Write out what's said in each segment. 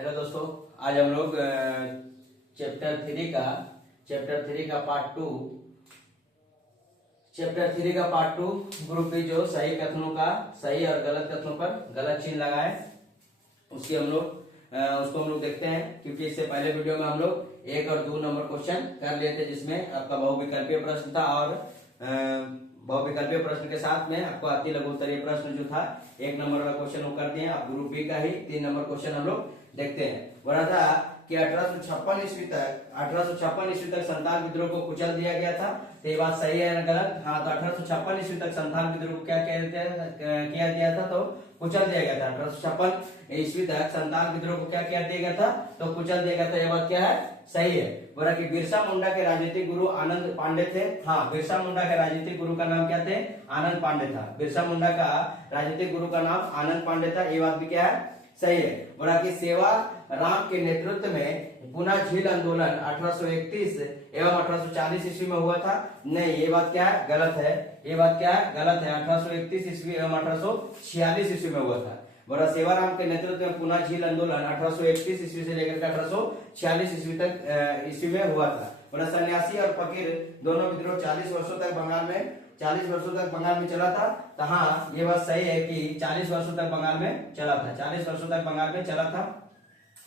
Hello दोस्तों, आज हम लोग चैप्टर थ्री का पार्ट टू ग्रुप बी जो सही कथनों का सही और गलत कथनों पर गलत चिन्ह लगाए उसकी उसको हम लोग देखते हैं। क्योंकि इससे पहले वीडियो में हम लोग 1 और 2 नंबर क्वेश्चन कर लिए थे, जिसमें आपका बहुविकल्पीय प्रश्न था और बहुविकल्पीय प्रश्न के साथ में आपको अति लघु उत्तरीय प्रश्न जो था 1 नंबर का क्वेश्चन वो कर दिए। अब ग्रुप बी का ही 3 नंबर क्वेश्चन हम लोग देखते हैं। बोला था कि 1856 ईस्वी तक संथाल विद्रोह को कुचल दिया गया था। तो ये बात सही है ना गलत? हाँ, तो 1856 ईस्वी तक संथाल विद्रोह को क्या किया दिया था? तो कुचल दिया गया था। 1856 ईस्वी तक संथाल विद्रोह को क्या किया दिया गया था? तो कुचल दिया गया था। यह बात क्या है? सही है। बोला कि बिरसा मुंडा के राजनीतिक गुरु आनंद पांडे थे। हाँ, बिरसा मुंडा के राजनीतिक गुरु का नाम क्या थे? आनंद पांडे था। बिरसा मुंडा का राजनीतिक गुरु का नाम आनंद पांडे था। ये बात भी क्या है? सही है। बोला कि सेवा राम के नेतृत्व में पुनः झील आंदोलन 1831 एवं 1840 ईस्वी में हुआ था। नहीं, ये बात क्या है? गलत है। ये बात क्या है? गलत है। 1831 ईस्वी एवं 1846 ईस्वी में हुआ था। बोला सेवाराम के नेतृत्व में पुनः झील आंदोलन 1831 ईस्वी से लेकर 1846 ईस्वी में हुआ था। बोला सन्यासी और फकीर दोनों विद्रोह 40 वर्षों तक बंगाल में चला था। तो हाँ, ये बात सही है कि 40 वर्षों तक बंगाल में चला था। 40 वर्षों तक बंगाल में चला था।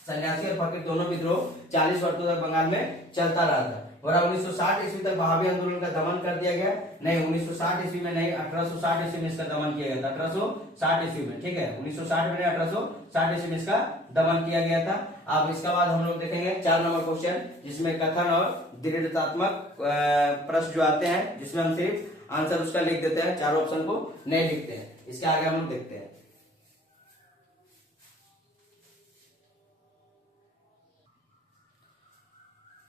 सन्यासी और फकीर दोनों विद्रोह 40 वर्षों तक बंगाल में चलता रहा था। और 1960 ईस्वी तक वहाबी आंदोलन का दमन कर दिया गया। नहीं, 1960 ईस्वी में नहीं, 1860 ईस्वी में इसका दमन किया गया था। 1860 ईस्वी में, ठीक है, 1960 में नहीं, 1860 ईस्वी में इसका दमन किया गया था। अब इसका बाद हम लोग देखेंगे 4 नंबर क्वेश्चन, जिसमें कथन और दृढ़तात्मक प्रश्न जो आते हैं, जिसमें हम सिर्फ आंसर उसका लिख देते हैं, चारों ऑप्शन को नहीं लिखते हैं। इसके आगे हम लोग देखते हैं।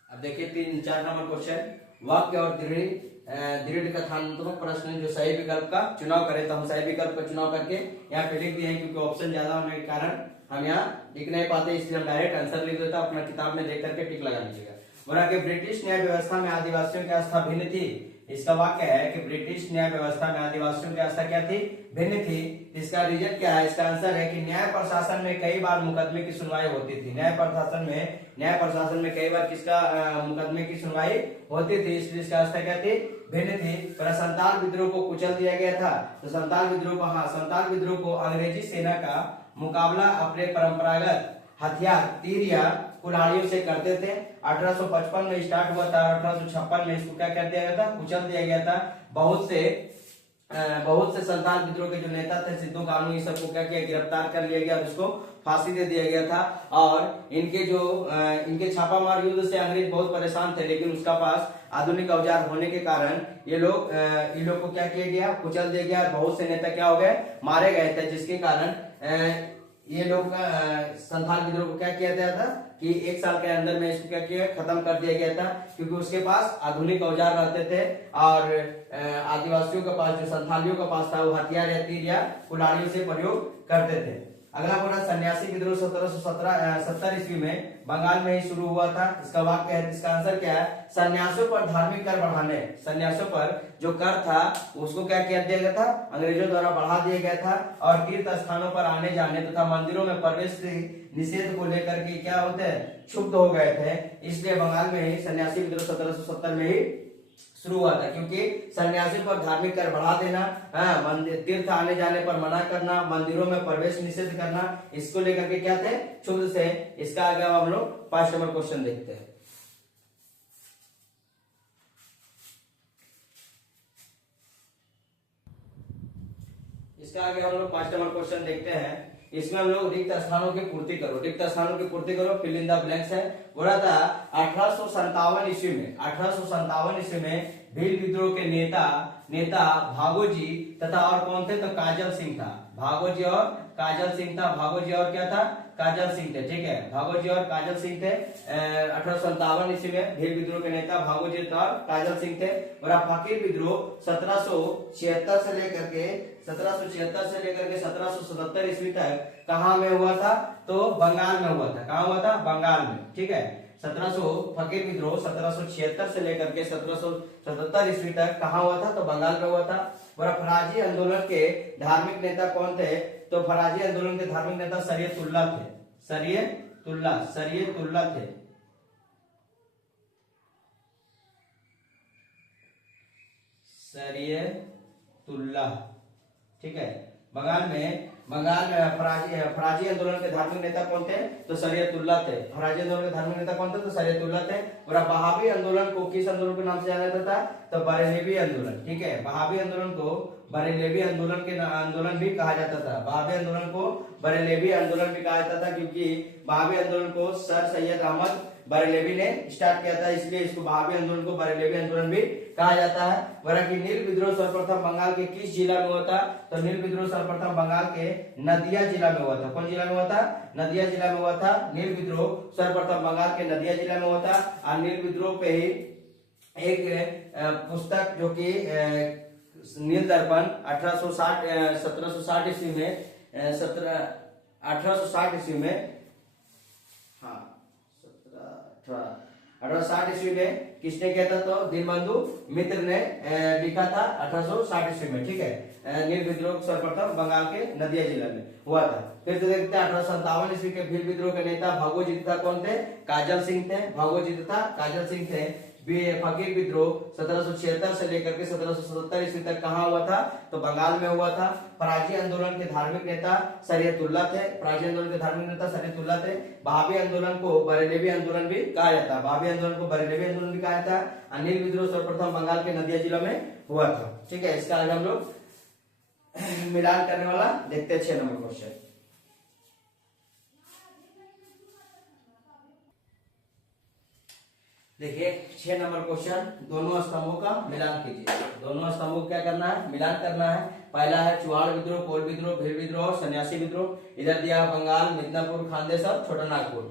अब देखिए 3-4 नंबर क्वेश्चन, वाक्य और दृढ़ कथनात्मक प्रश्न जो सही विकल्प का चुनाव करें। तो हम सही विकल्प का चुनाव करके यहाँ पे लिख दिए हैं, क्योंकि ऑप्शन ज्यादा होने के कारण हम यहाँ लिख नहीं पाते, इसलिए हम डायरेक्ट आंसर लिख देता। अपना किताब में देख करके टिक लगा लीजिएगा। बोला कि ब्रिटिश न्याय व्यवस्था में आदिवासियों की आस्था भिन्न थी। इसका वाक्य है कि ब्रिटिश न्याय व्यवस्था में आदिवासियों की आस्था क्या थी? भिन्न थी। इसका रीजन क्या है? इसका आंसर है कि न्याय प्रशासन में कई बार मुकदमे की सुनवाई होती थी। न्याय प्रशासन में कई बार किसका मुकदमे की सुनवाई होती थी, इसलिए इसका आस्था क्या थी? भिन्न थी। पर संथाल विद्रोह को कुचल दिया गया था। तो संथाल विद्रोह को अंग्रेजी सेना का मुकाबला अपने परंपरागत हथियार तीर या कुल्हाड़ियों से करते थे। 1855 में स्टार्ट हुआ था। 1856 में इसको क्या कर दिया गया था? कुचल दिया गया था। बहुत से संथाल विद्रोह के जो नेता थे, सिद्धू कानू, ये सबको क्या किया? गिरफ्तार कर लिया गया और इसको फांसी दे दिया गया था। और इनके छापामार युद्ध से अंग्रेज बहुत परेशान थे, लेकिन उसका पास आधुनिक औजार होने के कारण ये लोग को क्या किया गया? कुचल दिया गया। बहुत से नेता क्या हो गए? मारे गए थे, जिसके कारण ये लोग संथाल विद्रोह को क्या किया गया था कि 1 साल के अंदर में इसको क्या किया? खत्म कर दिया गया था, क्योंकि उसके पास आधुनिक औजार रहते थे और आदिवासियों के पास, जो संथालियों के पास था, वो हथियार या तीर या कुल्हाड़ियों से प्रयोग करते थे। अगला बोला सन्यासी विद्रोह 1770 ईस्वी में बंगाल में ही शुरू हुआ था। इसका वाक्य है, इसका आंसर क्या है? सन्यासियों पर धार्मिक कर बढ़ाने, सन्यासियों पर जो कर था उसको क्या किया दिया गया था? अंग्रेजों द्वारा बढ़ा दिया गया था। और तीर्थ स्थानों पर आने जाने तथा मंदिरों में प्रवेश निषेध को लेकर के क्या होते हैं? क्षुब्ध हो गए थे। इसलिए बंगाल में ही सन्यासी विद्रोह 1770 में ही शुरू हुआ था, क्योंकि सन्यासी पर धार्मिक कर बढ़ा देना, मंदिर तीर्थ आने जाने पर मना करना, मंदिरों में प्रवेश निषेध करना, इसको लेकर के क्या थे? क्षुब्ध से। इसका आगे हम लोग 5 नंबर क्वेश्चन देखते हैं। इसका आगे हम लोग 5 नंबर क्वेश्चन देखते हैं। इसमें हम लोग रिक्त स्थानों की पूर्ति करो, फिल इन द ब्लैंक्स है। बोला था 1857 ईस्वी में भील विद्रोह के नेता भागोजी तथा और कौन थे? तो काजल सिंह था। भागोजी और काजल सिंह था। भागोजी और क्या था? काजल सिंह थे, ठीक है, भागोजी और काजल सिंह थे। 1857 ईस्वी में भील विद्रोह के नेता भागोजी और काजल सिंह थे। और फकीर विद्रोह 1776 से लेकर के 1777 ईस्वी तक कहाँ में हुआ था? तो बंगाल में हुआ था। कहाँ हुआ था? बंगाल में, ठीक है। फकीर विद्रोह 1776 से लेकर के 1777 ईस्वी तक कहाँ हुआ था? तो बंगाल में हुआ था। और फराजी आंदोलन के धार्मिक नेता कौन थे? तो फराजी आंदोलन के धार्मिक नेता सरियतुल्लाह थे। तुल्ला, सरिये तुल्ला थे। सरिये तुल्ला, ठीक है। बंगाल में फराजी आंदोलन के धार्मिक नेता कौन थे? तो सरियतुल्लाह थे। फराजी आंदोलन के धार्मिक नेता कौन थे? तो सरियतुल्लाह थे। और बहावी आंदोलन को किस आंदोलन के नाम से जाना जाता था? तो बरेलवी आंदोलन, ठीक है। बहावी आंदोलन को बरेलवी आंदोलन भी कहा जाता था। बहावी आंदोलन को बरेलवी आंदोलन भी कहा जाता था, क्योंकि बहावी आंदोलन को सर सैयद अहमद बरेलवी ने स्टार्ट किया था, इसलिए इसको बहावी आंदोलन को बरेलवी आंदोलन भी कहा जाता है। वरना कि नील विद्रोह सर्वप्रथम बंगाल के किस जिला में हुआ था? तो नील विद्रोह सर्वप्रथम बंगाल के नदिया जिला में हुआ था। कौन जिला में हुआ था? नदिया जिला में हुआ था। नील विद्रोह सर्वप्रथम बंगाल के नदिया जिला में हुआ था। और नील विद्रोह पे ही एक पुस्तक जो कि नील दर्पण 1760 ईस्वी में 1860 ईस्वी में 1860 ईस्वी में किसने किया था? तो दीनबंधु मित्र ने लिखा था 1860 ईस्वी में, ठीक है। नील विद्रोह सर्वप्रथम बंगाल के नदिया जिला में हुआ था। फिर से देखते हैं 1857 ईस्वी के भील विद्रोह के नेता भगोजीत कौन थे? काजल सिंह थे। भगोजीत काजल सिंह थे। फकीर विद्रोह 1776 से लेकर के 1777 ईस्वी तक कहाँ हुआ था? तो बंगाल में हुआ था। फराजी आंदोलन के धार्मिक नेता सरियतुल्लाह थे। फराजी आंदोलन के धार्मिक नेता सरियतुल्लाह थे। बहावी आंदोलन को बरेलवी आंदोलन भी कहा जाता है। बहावी आंदोलन को बरेलवी आंदोलन भी कहा जाता है। अनिल विद्रोह सर्वप्रथम बंगाल के नदिया जिला में हुआ था, ठीक है। इसका आगे हम लोग मिलान करने वाला देखते हैं 6 नंबर क्वेश्चन। देखिए 6 नंबर क्वेश्चन, दोनों स्तंभों का मिलान कीजिए। दोनों स्तंभों को क्या करना है? मिलान करना है। पहला है चुहाड़ विद्रोह, कोल विद्रोह, भील विद्रोह और सन्यासी विद्रोह। इधर दिया बंगाल, मिदनापुर, खानदेश, छोटा नागपुर।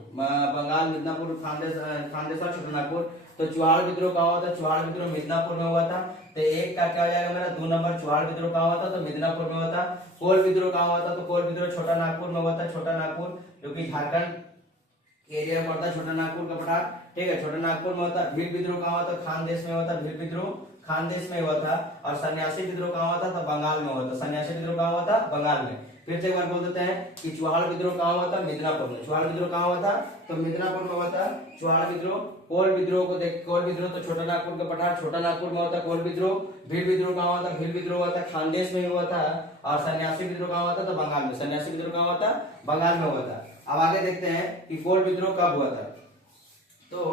बंगाल, मिदनापुर, खानदेश और छोटा नागपुर। तो चुहाड़ विद्रोह कहाँ हुआ था? चुहाड़ विद्रोह मिदनापुर में हुआ था। तो एक का क्या हो जाएगा मेरा? 2 नंबर। चुहाड़ विद्रोह कहाँ हुआ था? तो मिदनापुर में हुआ था। कोल विद्रोह कहाँ हुआ था? तो कोल विद्रोह छोटा नागपुर में हुआ था। छोटा नागपुर जो कि झारखंड एरिया में पड़ता है, छोटा नागपुर का पठार, ठीक है। छोटा नागपुर में होता है। भील विद्रोह कहाँ हुआ था? खानदेश में हुआ था। भील विद्रोह खानदेश में हुआ था। और सन्यासी विद्रोह कहाँ हुआ था? तो बंगाल में हुआ था। सन्यासी विद्रोह कहाँ हुआ था? बंगाल में। फिर से एक बार बोल देते हैं कि चुहाड़ विद्रोह कहाँ हुआ था? मिदनापुर में। चुहाड़ विद्रोह कहाँ हुआ था? तो मिदनापुर में हुआ था चुहाड़ विद्रोह। कोल विद्रोह को देख, कोल विद्रोह तो छोटा नागपुर का पठार, छोटा नागपुर में होता कोल विद्रोह। भील विद्रोह कहाँ हुआ था? भील विद्रोह हुआ था खानदेश में हुआ था। और सन्यासी विद्रोह कहाँ हुआ था? तो बंगाल में। सन्यासी विद्रोह कहाँ हुआ था? बंगाल में हुआ था। अब आगे देखते हैं कि कोल विद्रोह कब हुआ था। तो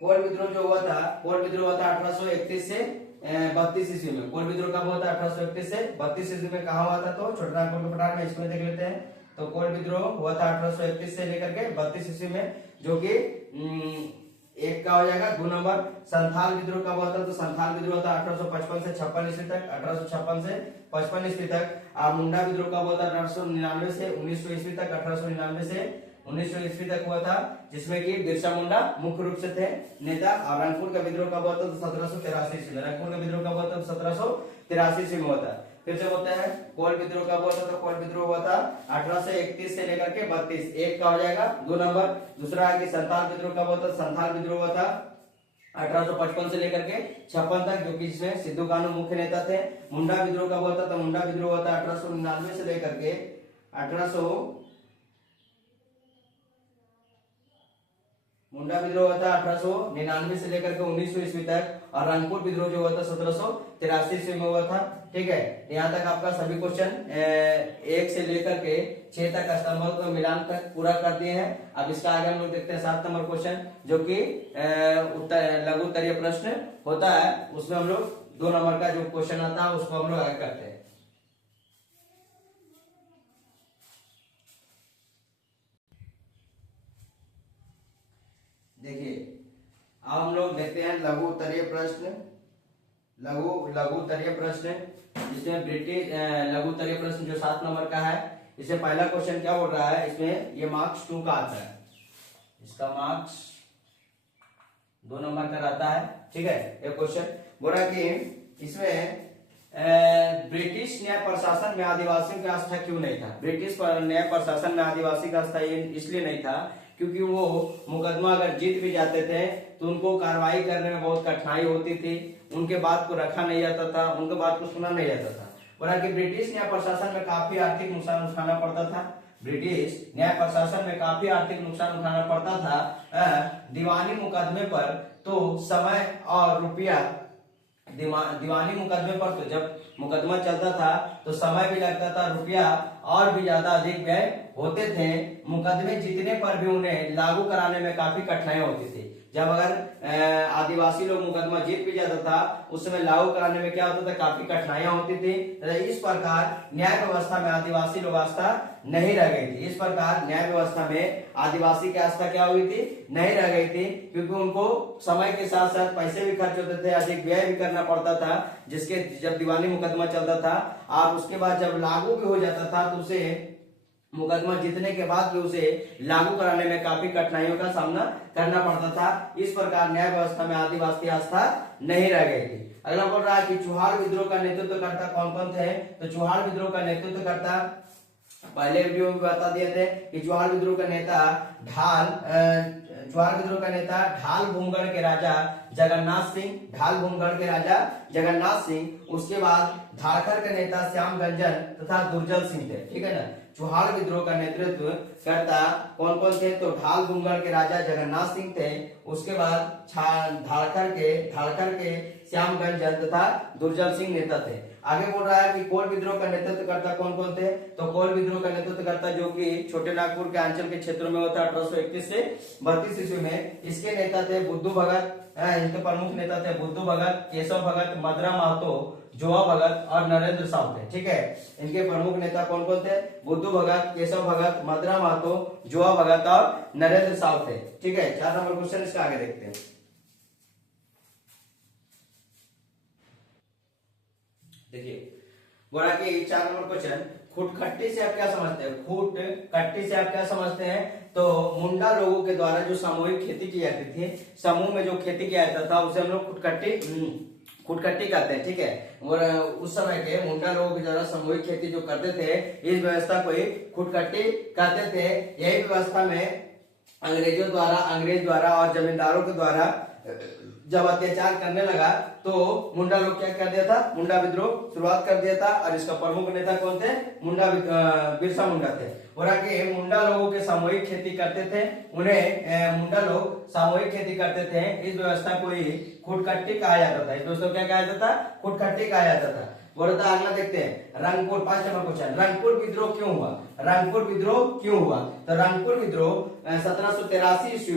कोल विद्रोह जो हुआ था, कोल विद्रोह हुआ था 1831 से 32 ईस्वी में। कोल विद्रोह कब हुआ था? 1831 से 32 ईस्वी में। कहाँ हुआ था? तो छोटा नागपुर के पठार में। इसमें देख लेते हैं। तो कोल विद्रोह हुआ था 1831 से लेकर के 32 ईस्वी में, जो कि एक का हो जाएगा 2 नंबर। संथाल विद्रोह कब हुआ था? तो संथाल विद्रोह था 1855 से 56 ईस्वी तक। 1856 से 55 ईस्वी तक। मुंडा विद्रोह कब हुआ था? 1899 से 1900 ईस्वी तक। 1899 से 1900 ईस्वी तक हुआ था, जिसमें कि बिरसा मुंडा मुख्य रूप से थे नेता। और रंगपुर का विद्रोह कब हुआ था? तो 1783 ईस्वी में। रंगपुर का विद्रोह कब हुआ था? तो 1783 ईस्वी में हुआ था। फिर से बोलते हैं कोल विद्रोह कब हुआ था? तो कोल विद्रोह हुआ था 1831 से लेकर के 32। एक का हो जाएगा 2 नंबर। दूसरा है कि संथाल विद्रोह कब हुआ था? संथाल विद्रोह हुआ था 1855 से लेकर के 56 तक, जो कि इसमें सिद्धू कानू मुख्य नेता थे। मुंडा विद्रोह कब हुआ था? तो मुंडा विद्रोह हुआ था 1899 से लेकर के 1800 मुंडा विद्रोह हुआ था 1899 से लेकर के 1900 ईस्वी तक। और रंगपुर विद्रोह जो हुआ था 1783 ईस्वी में हुआ था, ठीक है। यहाँ तक आपका सभी क्वेश्चन 1 से लेकर के 6 तक स्तंभों को मिलान तक पूरा कर दिए हैं। अब इसका आगे हम लोग देखते हैं 7 नंबर क्वेश्चन, जो कि लघु उत्तरीय प्रश्न होता है। उसमें हम लोग 2 नंबर का जो क्वेश्चन आता है उसको हम लोग आगे करते हैं। देखिए अब हम लोग देखते हैं लघु उत्तरीय प्रश्न। लघु उत्तरीय प्रश्न, इसमें ब्रिटिश लघु उत्तरीय प्रश्न जो 7 नंबर का है, इसमें पहला क्वेश्चन क्या बोल रहा है? इसमें ये मार्क्स 2 का आता है। इसका मार्क्स 2 नंबर का रहता है, ठीक है। ये क्वेश्चन बोल रहा है कि इसमें ब्रिटिश न्याय प्रशासन में आदिवासियों की आस्था क्यों नहीं था? ब्रिटिश न्याय प्रशासन में आदिवासी का आस्था इसलिए नहीं था क्योंकि वो मुकदमा अगर जीत भी जाते थे तो उनको कार्रवाई करने में बहुत कठिनाई होती थी। उनके बात को रखा नहीं जाता था, उनके बात को सुना नहीं जाता था। और कि ब्रिटिश न्याय प्रशासन में काफी आर्थिक नुकसान उठाना पड़ता था। ब्रिटिश न्याय प्रशासन में काफी आर्थिक नुकसान उठाना पड़ता था दीवानी मुकदमे पर, तो समय और रुपया, दीवानी मुकदमे पर तो जब मुकदमा चलता था तो समय भी लगता था, रुपया और भी ज्यादा अधिक व्यय होते थे। मुकदमे जीतने पर भी उन्हें लागू कराने में काफी कठिनाई होती थी। जब अगर आदिवासी लोग मुकदमा जीत भी जाता था, उस समय लागू कराने में क्या होता था, काफी कठिनाइयां होती थी। इस प्रकार न्याय व्यवस्था में आदिवासी लोग आस्था नहीं रह गई थी। इस प्रकार न्याय व्यवस्था में आदिवासी की आस्था क्या हुई थी, नहीं रह गई थी, क्योंकि उनको समय के साथ साथ पैसे भी खर्च होते थे, अधिक व्यय भी करना पड़ता था, जिसके जब दीवानी मुकदमा चलता था और उसके बाद जब लागू भी हो जाता था तो उसे मुकदमा जीतने के बाद भी उसे लागू कराने में काफी कठिनाइयों का सामना करना पड़ता था। इस प्रकार न्याय व्यवस्था में आदिवासी आस्था नहीं रह गई थी। अगला बोल रहा है कि चुहाड़ विद्रोह का नेतृत्व करता कौन कौन थे। तो चुहाड़ विद्रोह का नेतृत्व करता, पहले वीडियो में बता दिए थे कि चुहाड़ विद्रोह का नेता चुहाड़ विद्रोह का नेता ढाल भूमगढ़ के राजा जगन्नाथ सिंह, ढाल भूमगढ़ के राजा जगन्नाथ सिंह। उसके बाद धारखर के नेता श्याम गंजन तथा दुर्जल सिंह थे। ठीक है ना। चुहाड़ विद्रोह का नेतृत्व करता कौन कौन थे, तो ढाल भूमगढ़ के राजा जगन्नाथ सिंह थे। उसके बाद धारखर के श्याम गंजन तथा दुर्जल सिंह नेता थे। आगे बोल रहा है कि कोल विद्रोह का नेतृत्व करता कौन कौन थे। तो कोल विद्रोह का नेतृत्व करता जो कि छोटे नागपुर के अंचल के क्षेत्रों में होता 1831 से 32 ईस्वी में। इसके नेता थे बुद्धू भगत, इनके प्रमुख नेता थे बुद्धू भगत, केशव भगत, मदरा महतो, जोआ भगत और नरेंद्र साव थे। ठीक है। इनके प्रमुख नेता कौन कौन थे, बुद्धू भगत, केशव भगत, मदरा महतो, जोआ भगत और नरेंद्र साव थे। ठीक है। 4 नंबर क्वेश्चन इसका आगे देखते हैं। देखिए बोला कि 4 नंबर क्वेश्चन, खुटखट्टी से आप क्या समझते हैं। खुटखट्टी से आप क्या समझते हैं। तो मुंडा लोगों के द्वारा जो सामूहिक खेती की जाती थी, समूह में जो खेती किया जाता था उसे हम लोग खुटखट्टी कहते हैं। ठीक है। और उस समय के मुंडा लोगों के द्वारा सामूहिक खेती जो करते थे, इस व्यवस्था को ही खुटखट्टी कहते थे। यही व्यवस्था में अंग्रेज द्वारा और जमींदारों के द्वारा जब अत्याचार करने लगा तो मुंडा लोग क्या कर दिया था, मुंडा विद्रोह शुरुआत कर दिया था। और इसका प्रमुख नेता कौन थे, बिरसा मुंडा थे। और आगे मुंडा लोगों के सामूहिक खेती करते थे, उन्हें मुंडा लोग सामूहिक खेती करते थे। इस व्यवस्था को ही खुटखट्टी कहा जाता था। इस व्यवस्था को क्या कहा जाता था, खुटखट्टी कहा जाता था। बोलता अगला देखते हैं, रंगपुर 5 नंबर क्वेश्चन, रंगपुर विद्रोह क्यों हुआ। रंगपुर विद्रोह क्यों हुआ। तो रंगपुर विद्रोह 1783 ईस्वी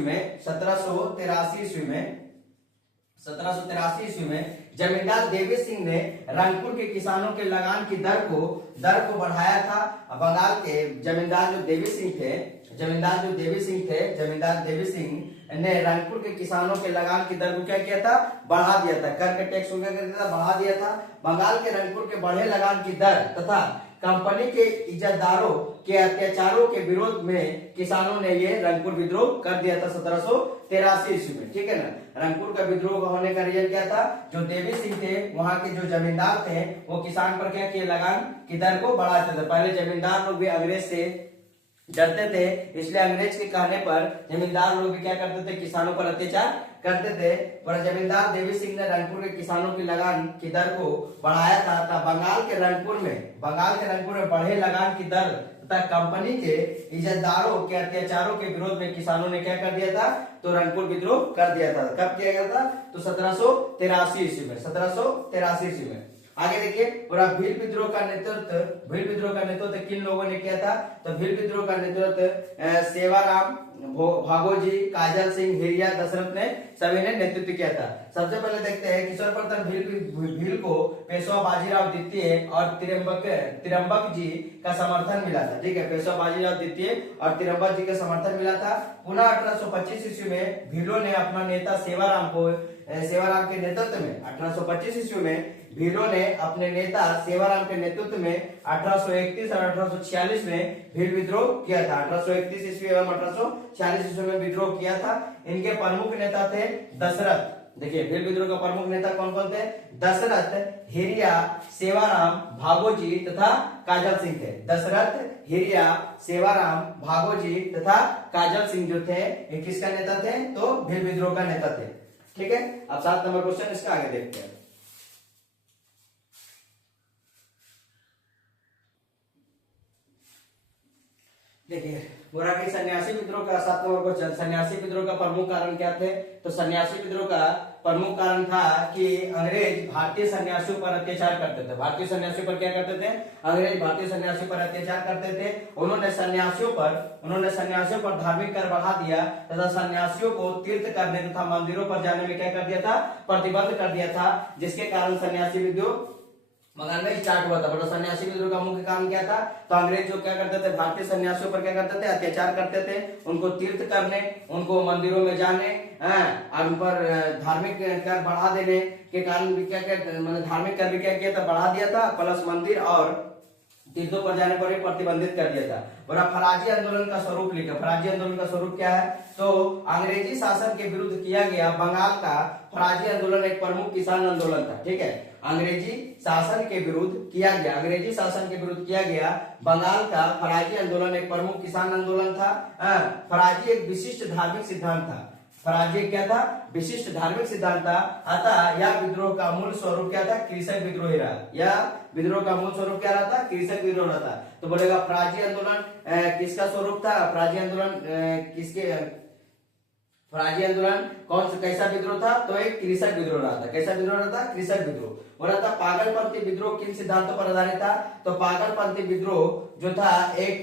में जमींदार देवी सिंह ने रंगपुर के किसानों के लगान की दर को बढ़ाया था। बंगाल के जमींदार देवी सिंह ने रंगपुर के किसानों के लगान की दर को क्या किया था, बढ़ा दिया था। कर के टैक्स को क्या कर दिया था, बढ़ा दिया था। बंगाल के रंगपुर के बढ़े लगान की दर तथा कंपनी के इज्जतदारों के अत्याचारों के विरोध में किसानों ने ये रंगपुर विद्रोह कर दिया था 1783 ईस्वी में। ठीक है ना। रंगपुर का विद्रोह होने का रीजन क्या था, जो देवी सिंह थे वहां के जो जमींदार थे वो किसान पर क्या किए, लगान की दर को बढ़ाते थे। पहले जमींदार लोग भी अंग्रेज से डरते थे, इसलिए अंग्रेज के कहने पर जमींदार लोग भी क्या करते थे, किसानों पर अत्याचार करते थे। पर जमींदार देवी सिंह ने रंगपुर के किसानों की लगान की दर को बढ़ाया था। बंगाल के रंगपुर में बढ़े लगान की दर तथा कंपनी के इज्जतदारों के अत्याचारों के विरोध में किसानों ने क्या कर दिया था, तो रंगपुर विद्रोह कर दिया था। कब किया गया था, तो 1783 ईस्वी में। आगे देखिए, पूरा भील विद्रोह का नेतृत्व किन लोगों ने किया था। तो भील विद्रोह का नेतृत्व सेवाराम, भागोजी, काजल सिंह, हिरिया, दशरथ ने सभी ने नेतृत्व किया था। सबसे पहले देखते हैं कि सर्वप्रथम भील को पेशवा बाजीराव द्वितीय और तिरंबक जी का समर्थन मिला था। ठीक है। पेशवा बाजीराव द्वितीय और तिरंबक जी का समर्थन मिला था। पुनः 1825 ईस्वी में भीलों ने अपना नेता सेवाराम के नेतृत्व में 1825 ईस्वी में भीलों ने अपने नेता सेवाराम के नेतृत्व में 1831 और 1846 में भील विद्रोह किया था। 1831 ईस्वी एवं 1846 ईस्वी में विद्रोह किया था। इनके प्रमुख नेता थे दशरथ। देखिए भील विद्रोह का प्रमुख नेता कौन कौन थे, दशरथ, हिरिया, सेवाराम, भागोजी तथा काजल सिंह थे। दशरथ, हिरिया, सेवाराम, भागोजी तथा काजल सिंह जो थे ये किसका नेता थे, तो भील विद्रोह का नेता थे। ठीक है। अब 7 नंबर क्वेश्चन इसका आगे देखते हैं। देखिए बोला कि सन्यासी विद्रोह का 7 नंबर क्वेश्चन, सन्यासी विद्रोह का प्रमुख कारण क्या थे? तो सन्यासी विद्रोह का प्रमुख कारण था कि अंग्रेज भारतीय सन्यासियों पर अत्याचार करते थे। भारतीय सन्यासियों पर क्या करते थे? अंग्रेज भारतीय सन्यासियों पर अत्याचार करते थे। उन्होंने सन्यासियों पर धार्मिक कर बढ़ा दिया तथा सन्यासियों को तीर्थ करने तथा मंदिरों पर जाने में क्या कर दिया था? प्रतिबंध कर दिया था, जिसके कारण सन्यासी विद्रोह बंगाल में स्टार्ट हुआ था। बड़ा सन्यासी विद्रोह का मुख्य कारण क्या था? तो अंग्रेज जो क्या करते थे? भारतीय सन्यासियों पर क्या करते थे? अत्याचार करते थे, उनको तीर्थ करने, उनको मंदिरों में जाने और उन पर धार्मिक कर बढ़ा देने के कारण भी क्या मैंने धार्मिक कर भी क्या किया था? बढ़ा दिया था, प्लस मंदिर और तीर्थों पर जाने पर भी प्रतिबंधित कर दिया था। और फराजी आंदोलन का स्वरूप लिखा। फराजी आंदोलन का स्वरूप क्या है? तो अंग्रेजी शासन के विरुद्ध किया गया बंगाल का फराजी आंदोलन एक प्रमुख किसान आंदोलन था। ठीक है, अंग्रेजी शासन के विरुद्ध किया गया बंगाल का फराजी आंदोलन एक प्रमुख किसान आंदोलन था। फराजी एक विशिष्ट धार्मिक सिद्धांत था। फराजी क्या था? विशिष्ट धार्मिक सिद्धांत था। अतः यह विद्रोह का मूल स्वरूप क्या था? कृषक विद्रोह ही रहा। यह विद्रोह का मूल स्वरूप क्या रहा था? कृषक विद्रोह रहा था। तो बोलेगा फराजी आंदोलन किसका स्वरूप था? फराजी आंदोलन कैसा विद्रोह था? तो एक कृषक विद्रोह रहा था। कैसा विद्रोह रहा था? कृषक विद्रोह। बोला था पागलपंथी विद्रोह किन सिद्धांतों पर आधारित था? तो पागलपंथी विद्रोह जो था एक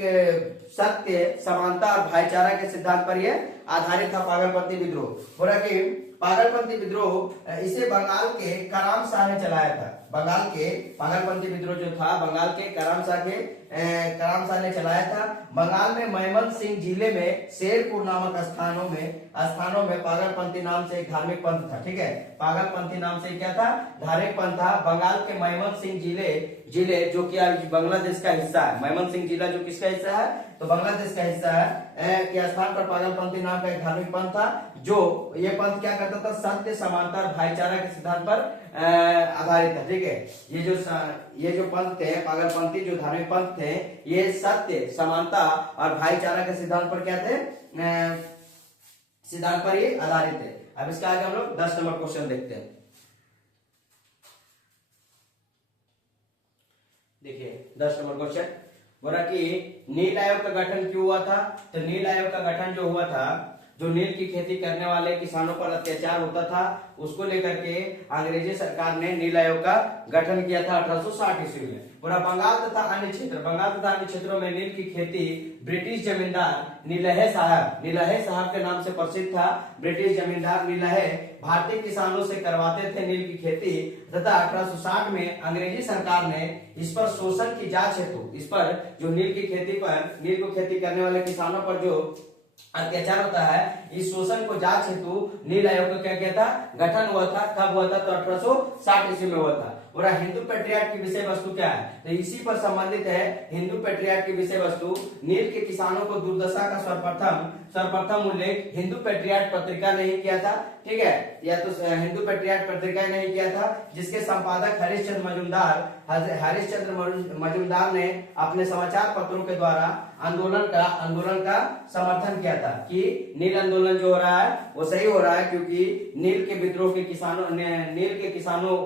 सत्य, समानता और भाईचारा के सिद्धांत पर यह आधारित था। पागलपंथी विद्रोह बोला कि पागलपंथी विद्रोह इसे बंगाल के कराम शाह ने चलाया था। बंगाल के पागलपंथी विद्रोह जो था बंगाल के कराम शाह ने चलाया था। बंगाल में मैमन सिंह जिले में शेरपुर नामक स्थानों में पागलपंथी नाम से एक धार्मिक पंथ था। ठीक है, पागलपंथी नाम से क्या था? धार्मिक पंथ था। बंगाल के मैमन सिंह जिले जो कि बांग्लादेश का हिस्सा है। मैमन सिंह जिला जो किसका हिस्सा है? तो बांग्लादेश का हिस्सा है के स्थान पर पागलपंथी नाम का एक धार्मिक पंथ था। जो ये पंथ क्या करता था? सत्य, समानता और भाईचारा के सिद्धांत पर आधारित था। ठीक है, ये जो पंथ थे पागलपंथी जो धार्मिक पंथ थे ये सत्य, समानता और भाईचारा के सिद्धांत पर क्या थे? सिद्धांत पर ये आधारित है। अब इसका आगे हम लोग 10 नंबर क्वेश्चन देखते हैं। देखिए 10 नंबर क्वेश्चन बोला कि नील आयोग का गठन क्यों हुआ था? तो नील आयोग का गठन जो हुआ था, जो नील की खेती करने वाले किसानों पर अत्याचार होता था, उसको लेकर के अंग्रेजी सरकार ने नील आयोग का गठन किया था 1860 ईस्वी में। पूरा बंगाल तथा अन्य क्षेत्रों में नील की खेती ब्रिटिश जमींदार नीलहे साहब के नाम से प्रसिद्ध था। ब्रिटिश जमींदार नीलहे भारतीय किसानों से करवाते थे नील की खेती तथा 1860 में अंग्रेजी सरकार ने इस पर शोषण की जांच हेतु, इस पर जो नील को खेती करने वाले किसानों पर जो अत्याचार होता है, इस शोषण को जांच हेतु नील आयोग का क्या किया था? गठन हुआ था। कब हुआ था? तो 1860 ईस्वी में हुआ था। और हिंदू पेट्रियाट की विषय वस्तु क्या है? तो इसी पर संबंधित है हिंदू पेट्रियाट की विषय वस्तु। नील के किसानों को दुर्दशा का सर्वप्रथम उल्लेख हिंदू पेट्रियाट पत्रिका ने ही किया था। ठीक है, या तो हिंदू पेट्रियाट पत्रिका ने ही किया था, जिसके संपादक हरिश्चंद्र मजूमदार ने अपने समाचार पत्रों के द्वारा आंदोलन का समर्थन किया था कि नील आंदोलन जो हो रहा है वो सही हो रहा है, क्योंकि नील के किसानों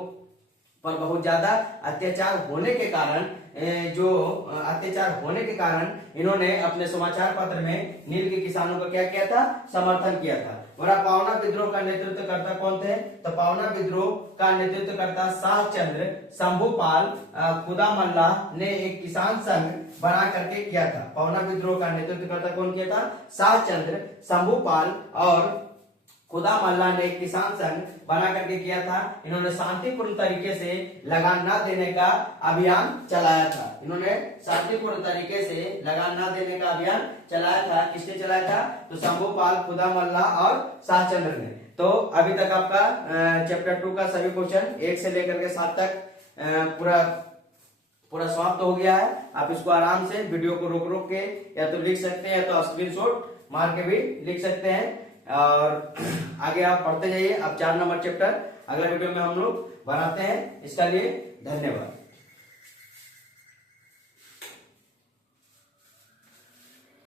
पर बहुत ज्यादा अत्याचार होने के कारण इन्होंने अपने समाचार पत्र में नील के किसानों का क्या किया था? समर्थन किया था। और पावना विद्रोह का नेतृत्वकर्ता कौन थे? तो पावना विद्रोह का नेतृत्वकर्ता शाहचंद्र शंभूपाल खुदामल्ला ने एक किसान संघ बना करके किया था। पावना विद्रोह का नेतृत्वकर्ता कौन किया था? शाहचंद्र शंभूपाल और खुदामल्ला ने एक किसान संघ बना करके किया था। इन्होंने शांतिपूर्ण तरीके से लगान न देने का अभियान चलाया था। किसने चलाया था? तो शंभूपाल, खुदामल्ला और शाहचंद्र ने। तो अभी तक आपका चैप्टर 2 का सभी क्वेश्चन 1 से लेकर के 7 तक पूरा समाप्त हो गया है। आप इसको आराम से वीडियो को रोक के या तो लिख सकते हैं या तो स्क्रीनशॉट मार के भी लिख सकते हैं, और आगे आप पढ़ते जाइए। अब 4 नंबर चैप्टर अगला वीडियो में हम लोग बनाते हैं। इसका लिए धन्यवाद।